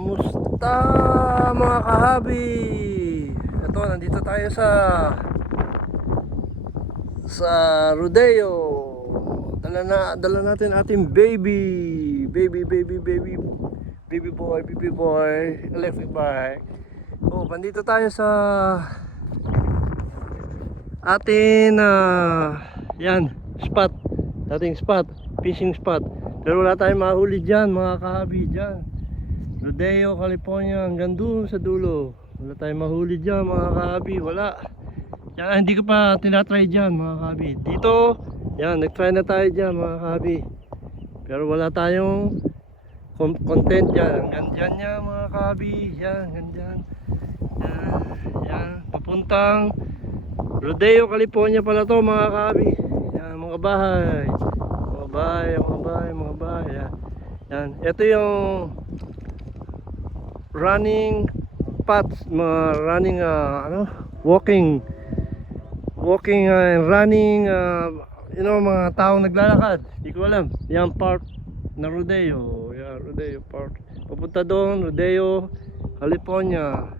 Kamusta mga kahabi? Ito, nandito tayo sa rodeo. Dala natin ating baby boy, electric bike. Oh, nandito tayo sa ating yan, spot. Dating spot, fishing spot. Pero wala tayong mahuli dyan mga kahabi dyan. Rodeo, California, hanggang doon sa dulo. Wala tayong mahuli dyan mga kahabi, wala. Yan, hindi ko pa tinatry dyan mga kahabi. Dito, yan, nagtry na tayo dyan mga kahabi. Pero wala tayong content dyan. Hanggang dyan yan mga kahabi. Yan, hanggang dyan. Yan, papuntang Rodeo, California pala to mga kahabi. Yan, mga bahay. Mga bahay. Yan, ito yung running paths, mga running walking and running mga taong naglalakad. Hindi ko alam. Yan part na rodeo. Yan, rodeo part. Papunta doon, Rodeo, California.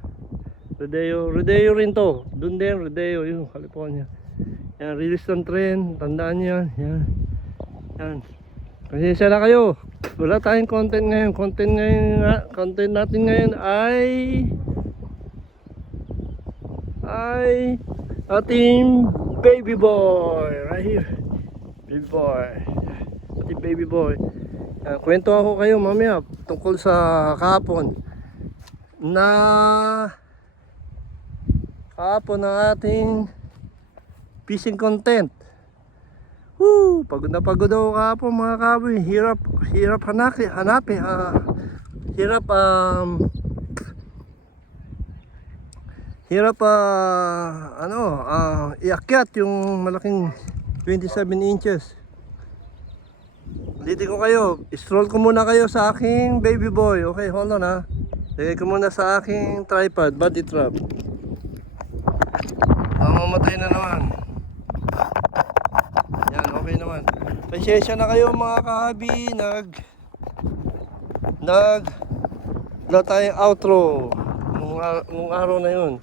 Rodeo rin to. Doon din, rodeo, yung California. Yan, release ng train. Tandaan yan. Yan. Pasensya na kayo. Wala tayong content ngayon. Content natin ngayon ay ating baby boy. Right here. Baby boy. Ating baby boy. Kwento ako kayo mamaya tungkol sa kahapon ng ating fishing content. Pagod na pagod ako kahapon mga kaboy. Hirap hanapin. Iakyat yung malaking 27 inches. Ulitin ko kayo, stroll ko muna kayo sa aking baby boy. Okay, hold on ha. Lagay ko muna sa aking tripod, body trap. Mamatay na naman. Yan, okay naman. Pasensya na kayo mga kahabi. Wala tayong outro nung araw na yun.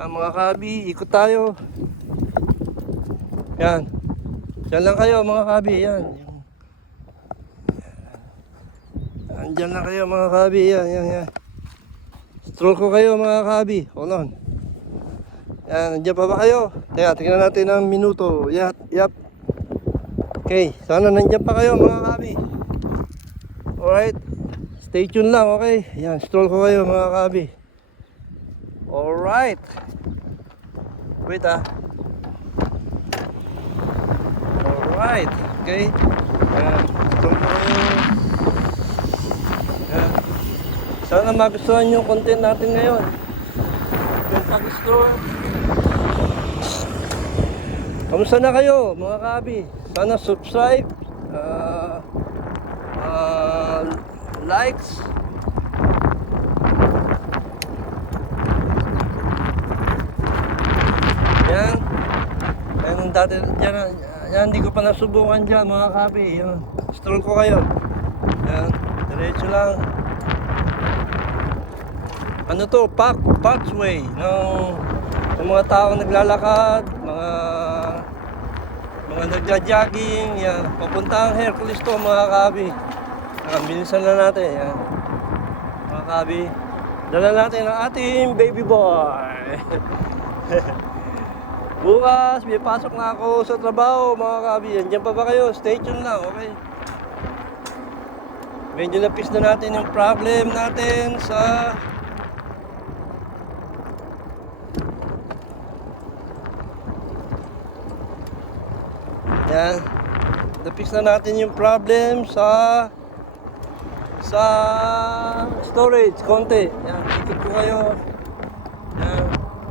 Yan mga kahabi, ikot tayo. Yan. Diyan lang kayo mga kahabi. Yan. Diyan lang kayo mga kahabi. Yan. Stroll ko kayo mga kahabi. Hold on. Yan, nandiyan pa ba kayo? Teka, tingnan natin ang minuto. Yap. Okay, sana nandiyan pa kayo mga kahabi. Alright. Stay tuned lang, okay? Yan, stroll ko kayo mga kahabi. Alright. Wait Alright. Okay. Yan, stroll ko kayo. Yan. Sana magustuhan yung content natin ngayon. Yung pag-stroll. Kamusta na kayo mga kahabi? Sana subscribe, likes, yan. Yan dati yan, hindi ko pa nasubukan dyan mga kahabi. Yan, stroll ko kayo. Yan, diretso lang. Ano to? Pathway ng mga taong naglalakad, mga nagja-jogging, yan. Papuntang Hercules to mga kahabi. Bilisan na natin, yan. Mga kahabi, dala natin ang ating baby boy. Bukas, may pasok na ako sa trabaho mga kahabi. Diyan pa ba kayo? Stay tuned lang, okay? Medyo napis na natin yung problem natin sa yan. Napis na natin yung problem sa storage, konti. Yan, ikot ko kayo.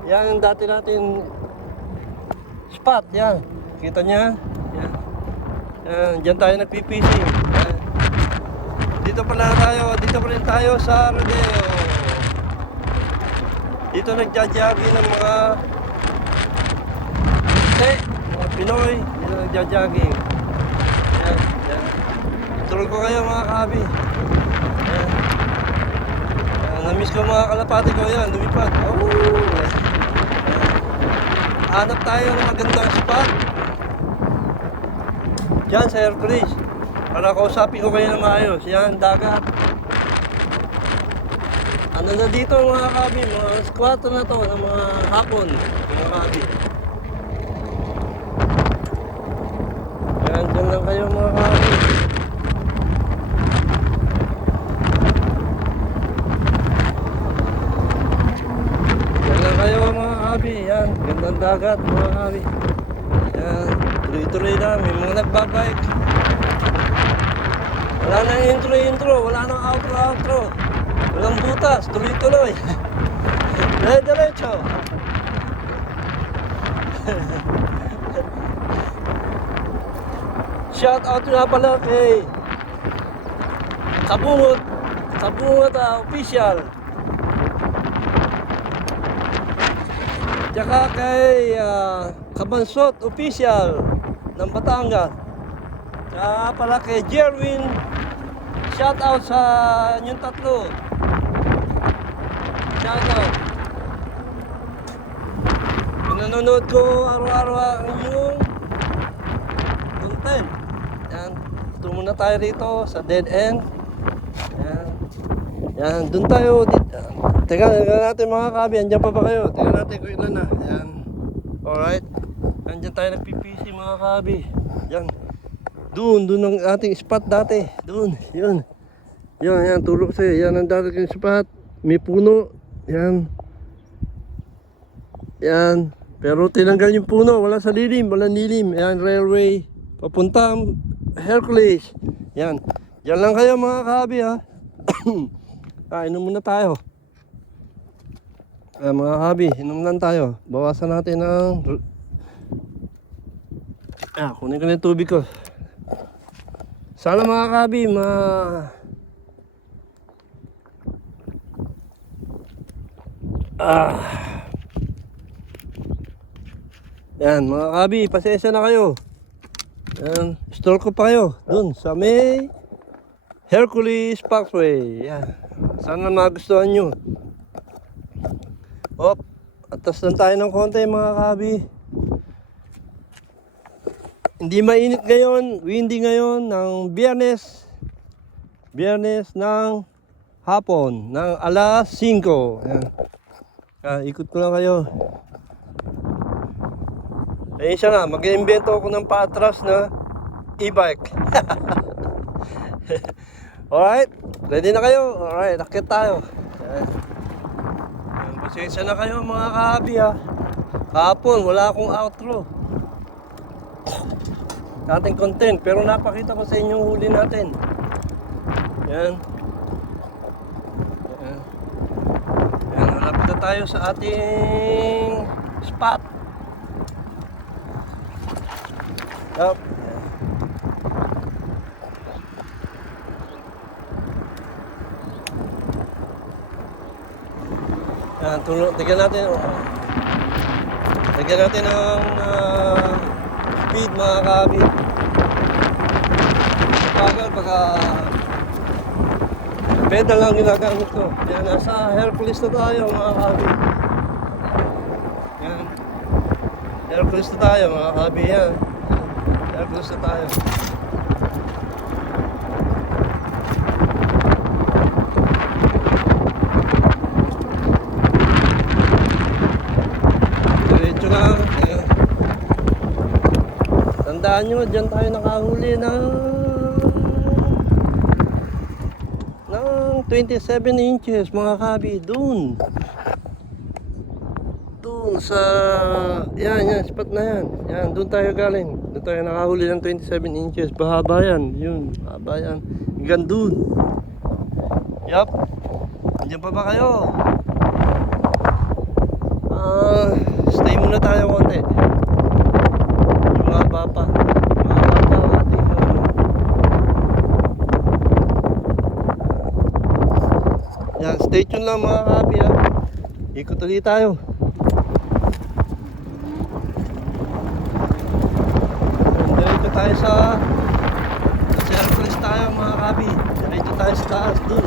Yan ang dati natin spot, yan. Kita niya? Yan. Diyan tayo nagpipising. Yan. Dito pa rin tayo sa rodeo. Dito nagja-jogging ng mga Pinoy, dito nagja-jogging. Yan. ko kayo mga kabi. Ayan. Ayan, na-miss ko mga kalapati ko yan, lumipad. Oh, ayan. Hanap tayo ng magandang spot. Diyan sa Hercules. Para kausapin ko kayo na maayos. Yan, dagat. Ano na dito mga kabi, mga squat na to ng mga hapon. Mga kabi. Yan, dyan lang kayo mga kabi. Dyan lang kayo mga kabi. Yan, gandang dagat mga kabi. Yan, tuloy-tuloy na. May mga nagbabike. Wala nang intro, wala nang outro. Walang butas, tuloy-tuloy. Diretso. Shout out nga pala kay Kabungot official. Tsaka kay Kabansot official ng Batangas. Tsaka pala kay Jerwin. Shout out sa inyong tatlo. Shout out. Pinanonood ko araw-araw ang inyong content. Yan. Ito muna tayo rito sa dead end. Yan. Yan. Doon tayo. Teka natin mga kabi. Andiyan pa ba kayo? Teka natin kung ilan na. Yan. Alright. Andiyan tayo nagpipisi mga kabi. Yan. Doon ang ating spot dati. Doon. Yun. Yan. Tulog sa'yo. Yan ang dating spot. May puno. Yan. Yan. Pero tinanggal yung puno. Wala sa lilim. Wala nilim. Yan. Railway. Papuntang Hercules. Yan. Yan lang kayo mga kabi ha. Inom muna tayo. Mga kabi, inom lang tayo. Bawasan natin ang... kunin ko na yung tubig ko. Sana mga kabi, Yan mga kabi, pasensya na kayo. Yan, store ko pa kayo. Dun sa may Hercules Parkway. Yan. Sana magustuhan nyo. Atas lang tayo ng konti mga kabi. Hindi mainit ngayon, windy ngayon ng Biyernes ng hapon, ng alas 5. Yan. Ikot ko lang kayo. Ayun siya nga, mag-iimbento ako ng patras na e-bike. Alright, ready na kayo? Alright, akit tayo. Pasensya na kayo mga kahabi ha. Kahapon, wala akong outro. Ating content, pero napakita ko sa inyo huli natin. Yan. Yan, malapit na tayo sa ating spot. Yup. Yan, tignan natin. Tignan natin ang speed mga kabi. Bagal baka pedal lang ginagamit ko. Yan, nasa Hercules na tayo mga kabi. Yan. Hercules na tayo mga kabi yan. Hercules na tayo. Diretso lang. Tandaan nyo, dyan tayo nakahuli ng 27 inches mga kabi. Doon sa yan spot na yan. Yan, doon tayo galing. Doon tayo nakahuli ng 27 inches. Bahaba yan. Yun, bahaba yan. Hanggang doon. Yup. Andiyan pa ba kayo? Stay muna tayo konti. Yung mahaba pa. Mahaba pa ang ating yan, stay tuned lang mga kapi ha. Ikot ulit tayo. Tayo sa Hercules tayo mga taas dun.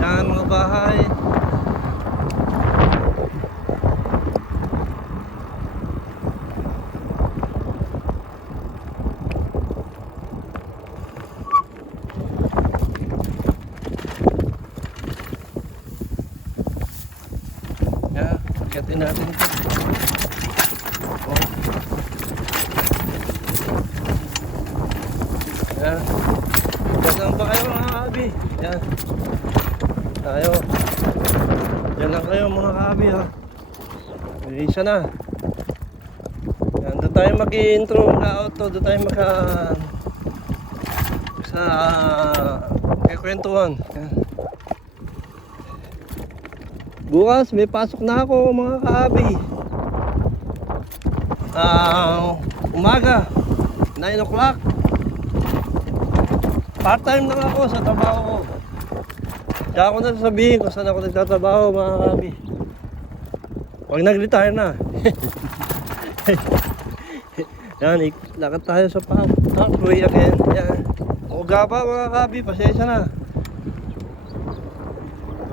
Yan mga bahay. Yan, akitin natin ito. Oh. Yan. Diyan lang ba kayo mga kaabi? Yan. Tayo. Diyan lang kayo mga kaabi ha. Isa na. Yan, doon tayo mag-i-intro na auto. Doon tayo sa kikwentuhan. Yan. Bukas may pasok na ako mga kaabi. Umaga 9 o'clock. Part-time lang ako sa trabaho ko. Kaya ako na sasabihin kung saan ako nagtatrabaho mga kaabi. Huwag nag-retire na. Yan, lakad tayo sa pathway again. Yan. Uga pa mga kaabi, pasensya na.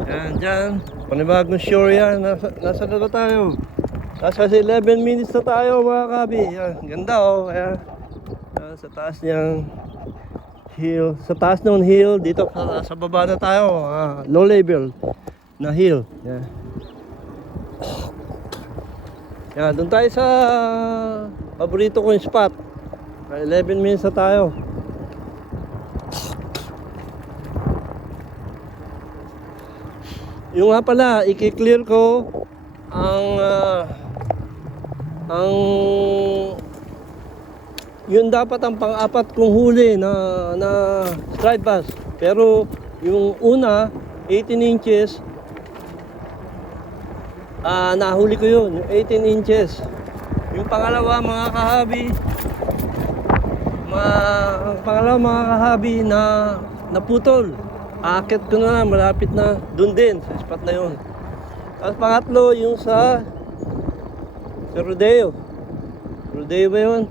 Yan, dyan. Panibagong shore yan. Nasa na tayo? Nasa 11 minutes na tayo mga kaabi. Yan, ganda oh. Kaya, sa taas niyang hill. Sa taas ng hill, dito sa baba na tayo. Low level na hill. Yan. Yan, doon tayo sa paborito kong spot. 11 minutes na tayo. Yung nga pala, i-clear ko ang yun dapat ang pang-apat kong huli na striped bass. Pero yung una, 18 inches, nahuli ko yun, yung 18 inches. Yung pangalawa mga kahabi, na naputol. Aakit ko na, malapit na dun din sa spot na yun. Tapos pangatlo yung sa Rodeo. Rodeo ba yun?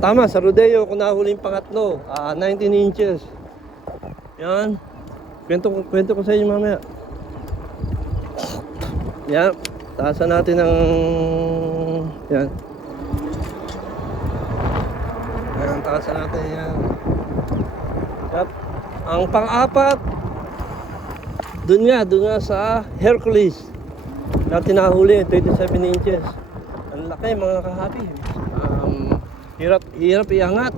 Tama, sa Rodeo ko nahuli yung pangatlo, 19 inches. Yan. Kwento ko sa inyo mamaya. Yan. Taasan natin ng yan. Yan, taasan natin yan. Yep. Ang pang-apat, doon nga sa Hercules natin nahuli, 27 inches. Ang laki mga kahabi. Hirap iangat.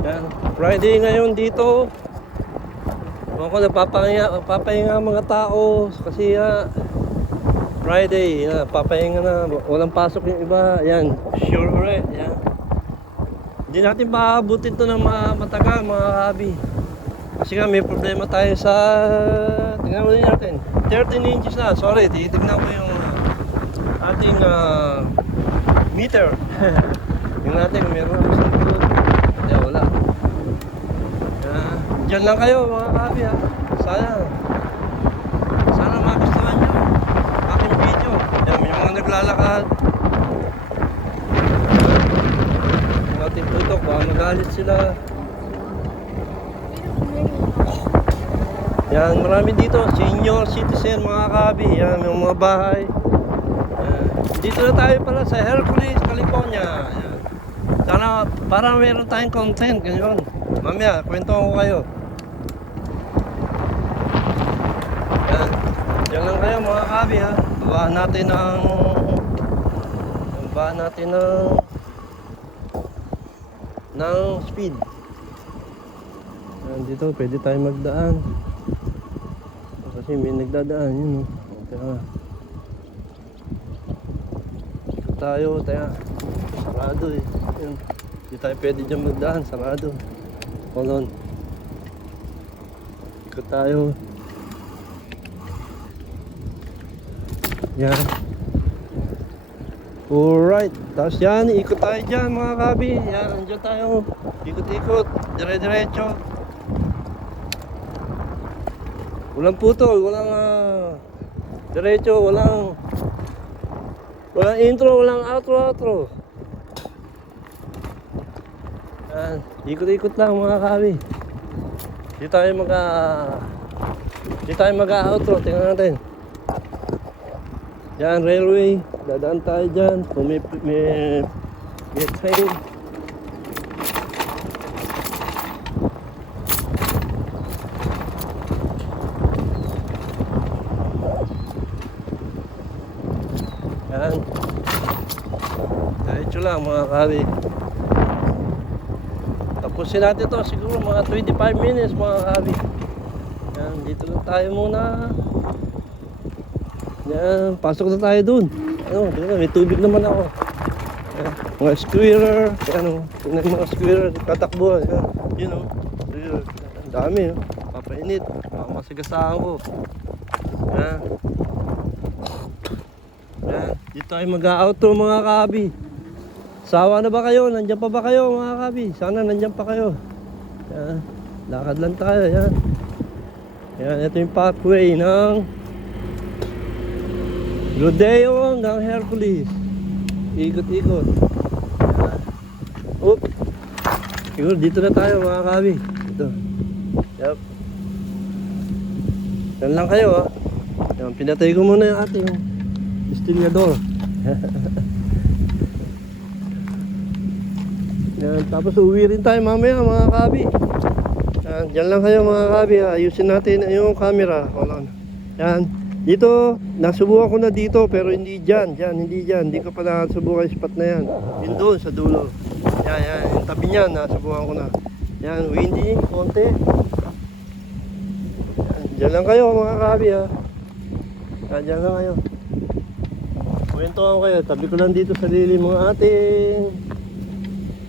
Yan. Friday ngayon dito. Ako napapahinga mga tao kasi Friday, papahinga na, walang pasok yung iba. Yan, sure ulit. Yan. Hindi natin paabutin to ng matagal mga kahabi. Kasi nga may problema tayo sa, tingnan mo natin, 13 inches na. Sorry, titignan ko yung ating meter. Tingnan natin kung meron ako sa tulog. Wala. Diyan lang kayo mga kahabi ha. Sana magustuhan nyo aking video. Yan, may mga naglalakad. Yung ating tutok, baka magalit sila. Yan, marami dito, senior citizen mga kahabi. Yan, yung mga bahay. Yan. Dito na tayo pala sa Hercules, California. Yan. Sana para meron tayong content ganyan. Mamaya, kwento ko kayo. Yan. Diyan lang kayo mga kahabi ha. Babaan natin ng speed. Yan, dito pwede tayo magdaan. Kasi may nagdadaan yun. Okay. Ikot tayo, sarado eh. Yan. Hindi tayo pwede dyan magdaan, sarado. Hold on. Ikot tayo. Yan. Alright. Tapos yan, ikot tayo dyan mga kabi. Yan, andyan tayo. Ikot-ikot. Dire-diretso. Walang putol, walang diretso, Walang intro, walang outro. Yan, ikot-ikot lang mga kabi. Di tayo mag-outro, tingnan natin. Yan, railway, dadaan tayo dyan. Kung may train. Yan. Diretso lang mga kabi. Tapusin natin to siguro mga 25 minutes mga kabi. Yan, dito lang tayo muna. Yan, pasok na tayo dun. Ano, may tubig naman ako. Yan, mga squirrel. Yan, tingnan mga squirrel, katakbo. Yan, yun o. Ang dami o. Papainit. Masigasaan ko. Yan. Yan, dito tayo mag-outro mga kabi. Sawa na ba kayo? Nandiyan pa ba kayo mga kabi? Sana nandiyan pa kayo. Yan, lakad lang tayo. Yan. Yan, ito yung pathway ng Rodeo hanggang Hercules. Ikot-ikot. Yan. Oop. Siguro dito na tayo mga kabi. Dito. Yup. Yan lang kayo ha. Yan, pinatay ko muna yung ating Distillado. Yan, tapos uwi rin tayo mamaya mga kabi. Yan, dyan lang kayo mga kabi. Ayusin natin yung camera. Yan, dito, nasubukan ko na dito pero hindi dyan, hindi dyan. Hindi ko pa nasubukan yung spot na yan. Yun doon sa dulo. Yan, yung tabi niyan, nasubukan ko na. Yan, windy, konti. Yan, dyan lang kayo mga kabi ha. Yan, dyan lang kayo. Kwento ako kayo, tabi ko lang dito sa lilim mga ating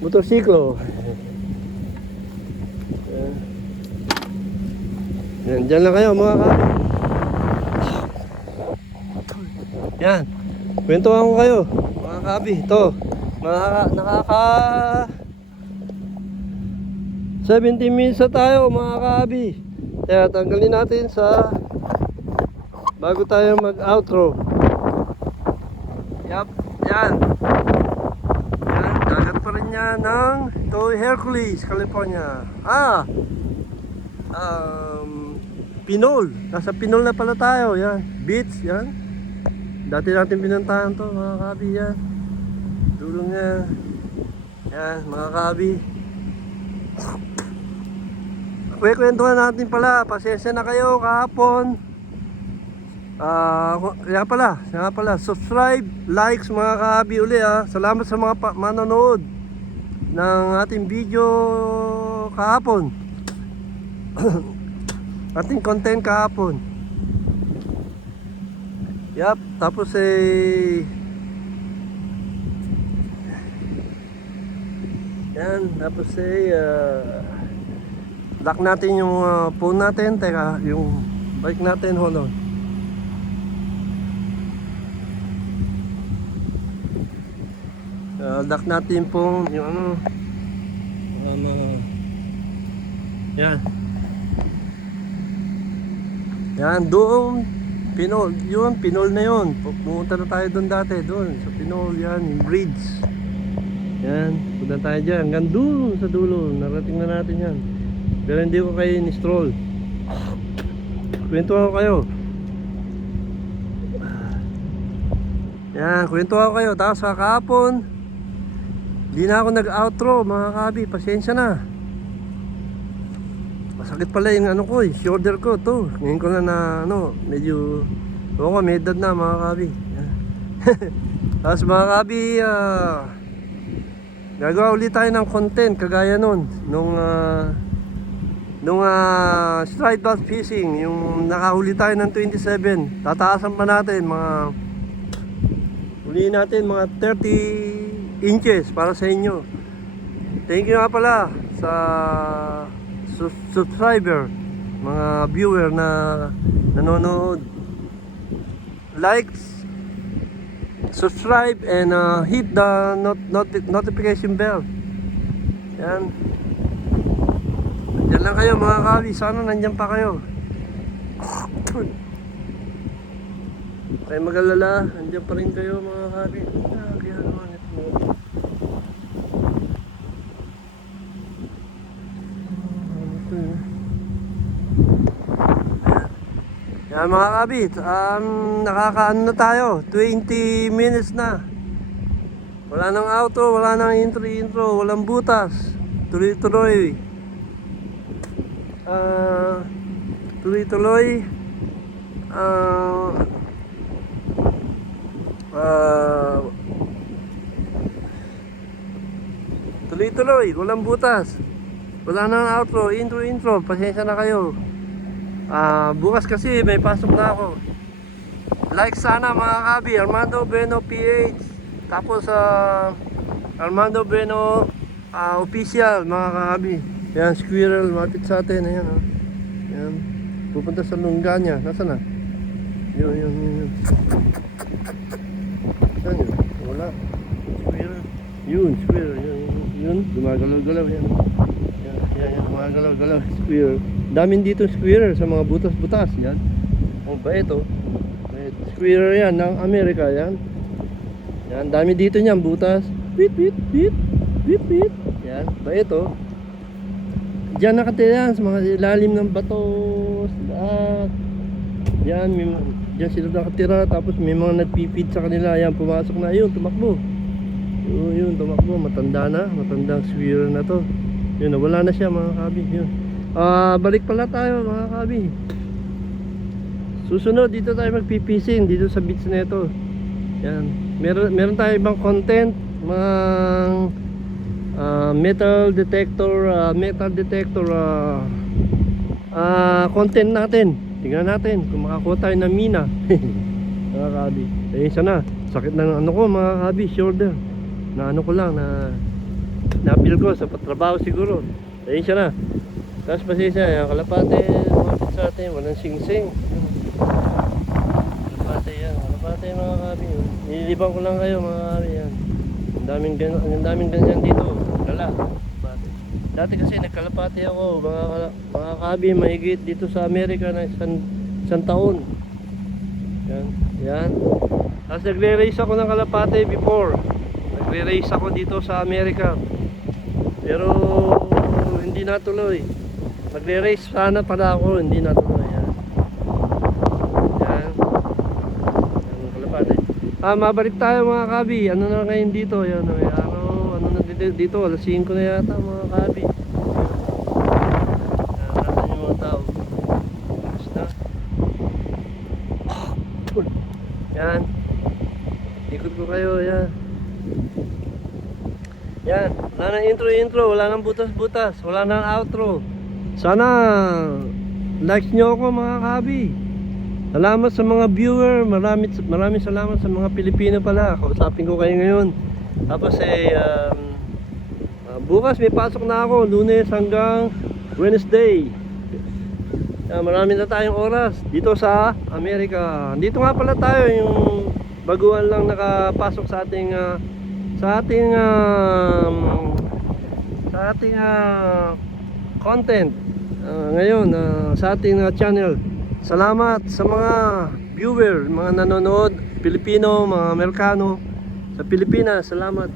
motorsiklo. Yan, dyan lang kayo mga kabi. Yan, kwento ako kayo mga kabi. Ito, nakaka 17 minutes na tayo mga kabi. Kaya tanggalin natin sa bago tayo mag-outro. Yap, yan. Yan, dagat pa rin yan ng Hercules, California. Pinol. Nasa Pinol na pala tayo. Yan, beach, yan. Dati natin pinuntahan to, mga kabi, yan. Dulong niya. Yan, mga kabi. Kwentuhan natin pala. Pasensya na kayo kahapon. Kaya pala, subscribe, likes mga kahabi uli ha. Salamat sa mga manonood ng ating video kahapon. Ating content kahapon. Yap, tapos yan, tapos lock natin yung phone natin. Teka, yung bike natin, hold on. Lock natin po yung yan. Yan, doon Pinol, yun, Pinol na yun. Pumunta na tayo doon dati, doon sa Pinol, yan, yung bridge. Yan, punta tayo dyan, hanggang doon sa dulo. Narating na natin yan. Pero hindi ko kayo ni-stroll. Kwento ako kayo. Yan, kwento ako kayo. Tapos sa kahapon, di na ako nag-outro mga kabi, pasensya na. Masakit pala yung ano ko shoulder ko to. Ngayon ko na medyo may edad na mga kabi. Tapos mga kabi, gagawa ulit tayo ng content kagaya nung striped bass fishing, yung nakahuli tayo ng 27. Tataasan pa natin huliin natin mga 30 inches para sa inyo. Thank you nga pala sa subscriber, mga viewer na nanonood. Like, subscribe, and hit the notification bell. Yan. Diyan lang kayo mga kabi. Sana nandyan pa kayo. Kaya mag-alala, andyan pa rin kayo mga kabi. Kaya naman ito. Yan mga kabit, nakakaano na tayo, 20 minutes na. Wala nang outro, wala nang intro, walang butas. Tuloy-tuloy. Tuloy-tuloy. Tuloy-tuloy, walang butas. Wala nang outro, intro, pasensya na kayo. Bukas kasi may pasok na ako. Like sana mga kabi, Armando Bueno PH. Tapos Armando Bueno official mga kabi. Yan, squirrel, malapit sa atin. Ayan, oh. Yan. Pupunta sa Lunganya. Nasaan na? Yun. Saan yun? Wala. Squirrel. Yun, squirrel. Yun. Gumagalaw-galaw yan. Yan, gumagalaw-galaw. Squirrel. Daming dito squirrel sa mga butas-butas. Yan. Ang bait, oh. Bait. Squirrel yan ng Amerika. Yan. Yan, dami dito niyan, butas. Pit. Yan, bait, oh. Diyan nakatira yan sa mga ilalim ng bato. Lahat. Yan, diyan sila nakatira. Tapos may mga nagpipid sa kanila. Yan, pumasok na. Yun, tumakbo. Yun, tumakbo. Matanda na. Matandang squirrel na to. Yun, nawala na siya mga kabi. Yun. Balik pala tayo mga kabi. Susunod, dito tayo magpipising. Dito sa beach na ito. Yan. Meron tayo ibang content. Mga metal detector content natin. Tingnan natin kung makakuha tayo ng mina. Mga kabi, ayun na, sakit na ng ano ko mga kabi, shoulder na ano ko lang, na napil ko sa patrabaho siguro. Ayun siya na. Tapos pasensya, yung kalapate lumapit sa atin, walang sing-sing. Kalapate mga kabi, nililibang ko lang kayo mga kabi. Yan, ang daming ganyan dito. Lala. Dati kasi nagkalapati ako mga kabi, mahigit dito sa Amerika na isang taon. Yan. Tapos nagre-race ako ng kalapati before. Nagre-race ako dito sa Amerika. Pero hindi natuloy. Nagre-race sana pala ako, hindi natuloy. Yan. Kalapati. Mabalik tayo mga kabi. Ano na ngayon dito? Yan, ano na dito? Alas 5 na yata mga kabi. Nasaan yung mga tao? Basta. Yan. Ikot ko kayo. Yan. Yan. Wala nang intro. Wala nang butas-butas. Wala nang outro. Sana likes nyo ako mga kabi. Salamat sa mga viewer. Maraming salamat sa mga Pilipino pala. Kausapin ko kayo ngayon. Tapos bukas may pasok na ako, Lunes hanggang Wednesday. Marami na tayong oras dito sa Amerika. Dito nga pala tayo, yung baguhan lang nakapasok sa ating content ngayon sa ating channel. Salamat sa mga viewer, mga nanonood, Pilipino, mga Amerikano sa Pilipinas. Salamat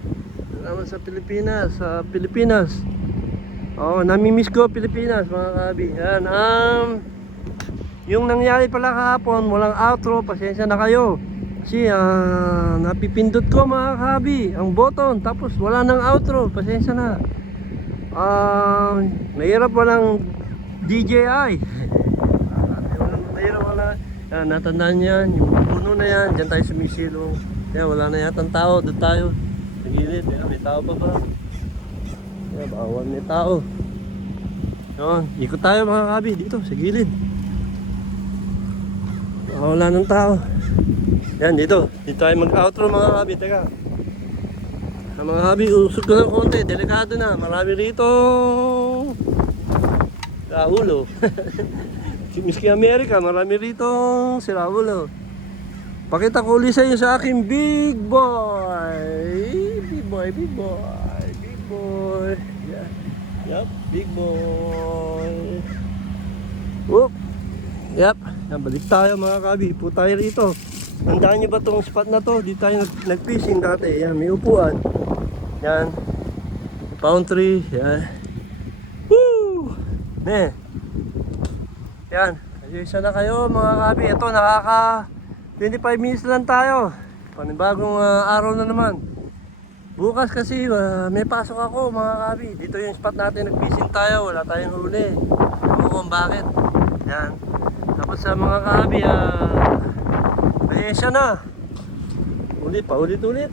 sa Pilipinas. Nami-miss ko Pilipinas mga kabi. Yan, yung nangyari pala kahapon, walang outro, pasensya na kayo. Kasi napipindot ko mga kabi ang button, tapos wala nang outro, pasensya na. Mahirap walang DJI. Mahirap wala. Natandaan yan, yung puno na yan, dyan tayo sumisilong. Yan, wala na yatang tao, doon tayo sa gilid. Yan, may tao pa ba? Yan, bawal may tao. Yan, ikot tayo mga kabi dito sa gilid. Wala nang tao. Yan, dito tayo mag-outro mga kabi. Teka, mga kabi, usog ko ng konti, delikado na. Marami rito Raulo. Miski Amerika, marami rito si Raulo. Pakita ko ulit sa inyo sa aking big boy. Big boy. Yeah. Yup, big boy. Whoop. Yup. Yan, balik tayo mga kabi. Po tayo rito. Tandaan niyo ba tong spot na to? Dito tayo nag-fishing dati. Yan, may upuan. Yan. Palm tree. Yan. Woo! Ne. Yan. Ayusin na kayo mga kabi. Ito, nakaka 25 minutes lang tayo. Panibagong araw na naman. Bukas kasi may pasok ako mga kabi. Dito yung spot natin, nag-fishing tayo. Wala tayong huli. Ako kung bakit. Yan. Tapos sa mga kabi, pasensya na. Ulit. Ulit-ulit.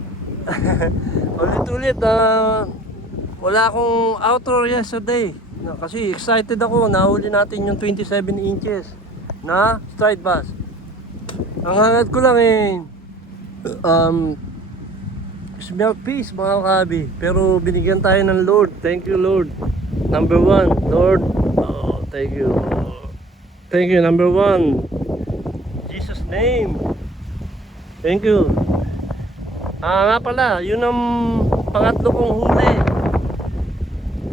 Wala akong outro yesterday. Kasi excited ako. Nahuli natin yung 27 inches na striped bass. Ang hangad ko lang smelt fish mga kabi. Pero binigyan tayo ng Lord. Thank you Lord. Number one, Lord. Oh, thank you. Thank you, number one. Jesus name. Thank you. Nga pala, yun ang pangatlo kong huli.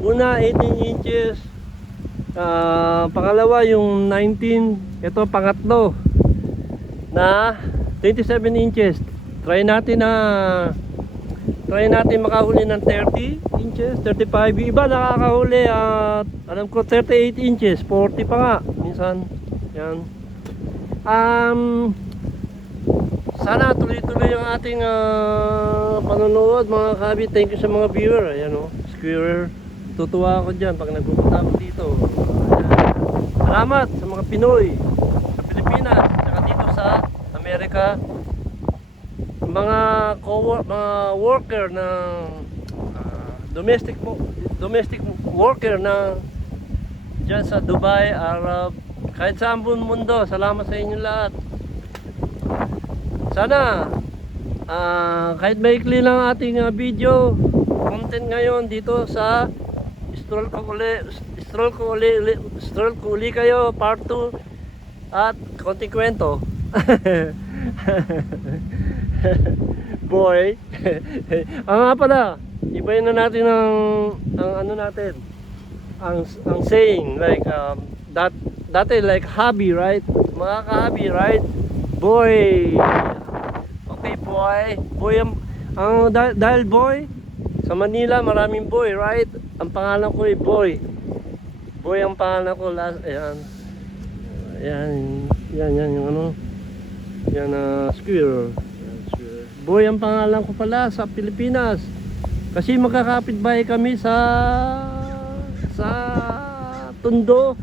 Una, 18 inches. Pangalawa, yung 19. Ito, pangatlo. Na 27 inches. Try natin makahuli ng 30 inches, 35. Yung iba nakakahuli alam ko 38 inches, 40 pa nga minsan. Yan. Sana tuloy-tuloy ang ating panonood mga kabi. Thank you sa mga viewer. Ayan o, squirrel. Tutuwa ako dyan pag nagpupunta ako dito. Ayan. Salamat sa mga Pinoy sa Pilipinas, saka dito sa Amerika. Mga worker ng domestic worker na dyan sa Dubai, Arab, kahit saan mundo. Salamat sa inyo lahat. Sana kahit maikli lang ating video content ngayon dito sa stroll ko uli kayo part 2 at konting kwento. Boy. Nga pala, ibahin na natin ang ano natin, ang saying like dati like hobby, right? Mga ka-hobby, right? Boy. Okay, boy. Boy dahil boy sa Manila, maraming boy, right? Ang pangalan ko ay Boy. Boy ang pangalan ko last. Ayan yung ano. Yan squirrel. Boy ang pangalan ko pala sa Pilipinas. Kasi magkakapitbahay kami sa Tondo.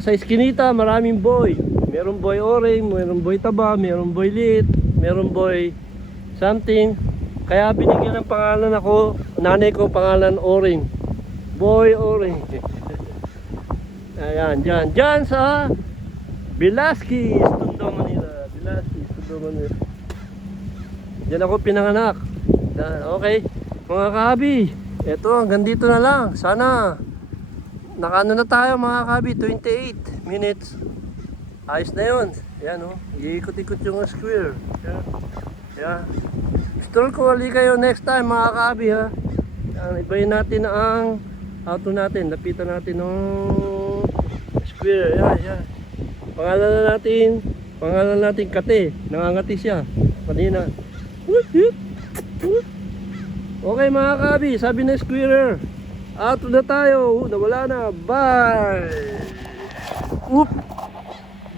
Sa Eskinita, maraming boy. Merong boy orange, merong boy taba, merong boy lit, merong boy something. Kaya binigyan ng pangalan ako, nanay ko pangalan Orange. Boy Orange. Ayan, dyan sa Velasquez, Tondo, Manila. Velasquez, Tondo, Manila. Diyan ako pinanganak. Okay, mga kahabi, eto hanggang dito na lang. Sana nakaano na tayo mga kahabi, 28 minutes. Ayos na yun. Yan o, iikot-ikot yung square. Yan. Stroll ko ulit kayo next time mga kahabi ha. Ibayin natin ang auto natin. Lapitan natin ng square. Yan. Pangalan natin Kate. Nangangati siya. Kanina. Okay mga kabi, sabi na squirrel, auto na tayo, nawala na, bye!